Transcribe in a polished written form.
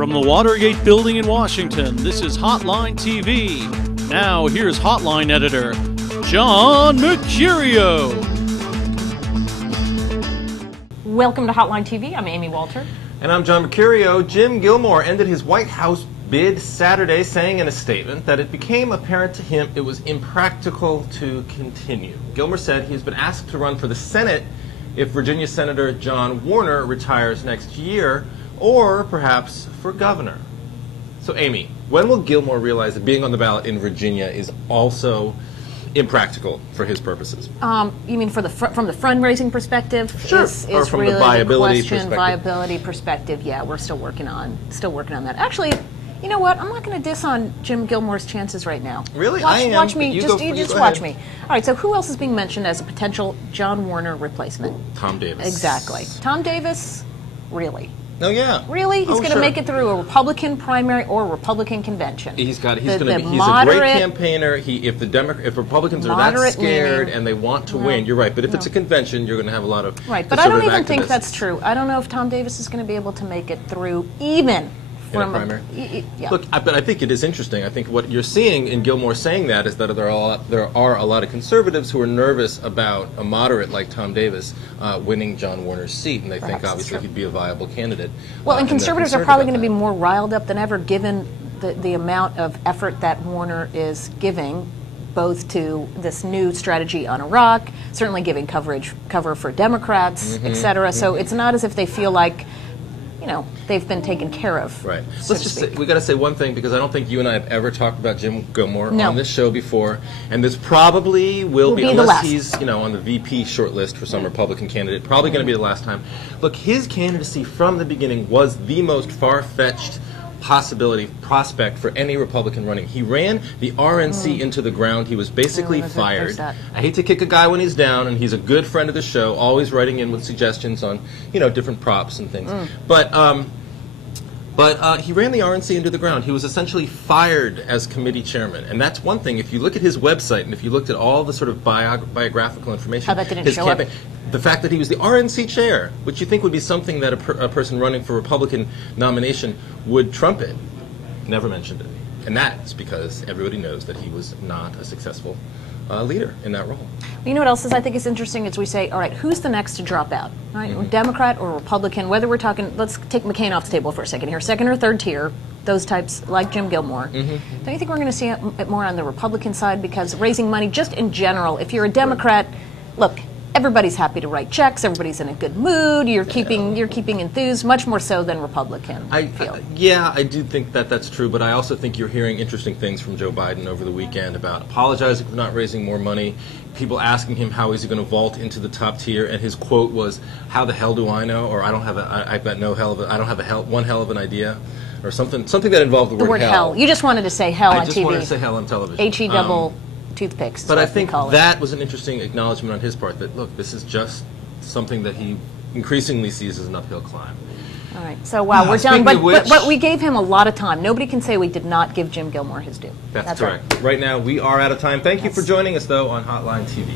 From the Watergate Building in Washington, this is Hotline TV. Now, here's Hotline editor, John Mercurio. Welcome to Hotline TV. I'm Amy Walter. And I'm John Mercurio. Jim Gilmore ended his White House bid Saturday, saying in a statement that it became apparent to him it was impractical to continue. Gilmore said he's been asked to run for the Senate if Virginia Senator John Warner retires next year, or perhaps for governor. So, Amy, when will Gilmore realize that being on the ballot in Virginia is also impractical for his purposes? You mean from the fundraising perspective? Sure. Is or from really the viability question, viability perspective? Yeah, we're still working on that. Actually, you know what? I'm not going to diss on Jim Gilmore's chances right now. Really? Watch me. You just watch me. All right. So who else is being mentioned as a potential John Warner replacement? Tom Davis. Exactly. Tom Davis. Really? Oh yeah. Really? He's going to sure. make it through a Republican primary or a Republican convention. He's a great campaigner. If Republicans are that scared and they want to win, you're right. But if it's a convention, you're going to have a lot of right. But I don't even think that's true. I don't know if Tom Davis is going to be able to make it through even from in a primary. Yeah. Look, but I think it is interesting. I think what you're seeing in Gilmore saying that is that there are a lot of conservatives who are nervous about a moderate like Tom Davis winning John Warner's seat, and they think obviously he'd be a viable candidate. Well, and conservatives are probably going to be more riled up than ever, given the amount of effort that Warner is giving, both to this new strategy on Iraq, certainly giving cover for Democrats, et cetera. So it's not as if they feel like, you know, they've been taken care of. Right. Let's just say, we got to say one thing, because I don't think you and I have ever talked about Jim Gilmore on this show before, and this probably will be unless he's, on the VP shortlist for some Republican candidate, probably going to be the last time. Look, his candidacy from the beginning was the most far-fetched prospect for any Republican running. He ran the RNC into the ground. He was basically fired. I hate to kick a guy when he's down, and he's a good friend of the show, always writing in with suggestions on, different props and things. But he ran the RNC into the ground. He was essentially fired as committee chairman, and that's one thing. If you look at his website, and if you looked at all the sort of biographical information, how that didn't show up. The fact that he was the RNC chair, which you think would be something that a person running for Republican nomination would trumpet, never mentioned it. And that's because everybody knows that he was not a successful leader in that role. Well, you know what else I think is interesting is we say, all right, who's the next to drop out? Right? Democrat or Republican, whether we're talking, let's take McCain off the table for a second here, second or third tier, those types like Jim Gilmore. Don't you think we're going to see it more on the Republican side? Because raising money, just in general, if you're a Democrat, look, everybody's happy to write checks. Everybody's in a good mood. You're keeping enthused, much more so than Republican. I do think that that's true, but I also think you're hearing interesting things from Joe Biden over the weekend about apologizing for not raising more money, people asking him how is he going to vault into the top tier, and his quote was, "How the hell do I know?" or "I don't have one hell of an idea," or something that involved the word hell. You just wanted to say hell on TV. I just wanted to say hell on television. H-E double. Toothpicks. But I think that was an interesting acknowledgement on his part that, look, this is just something that he increasingly sees as an uphill climb. All right. So, wow, we're done. But we gave him a lot of time. Nobody can say we did not give Jim Gilmore his due. That's correct. Right now, we are out of time. Thank you for joining us, though, on Hotline TV.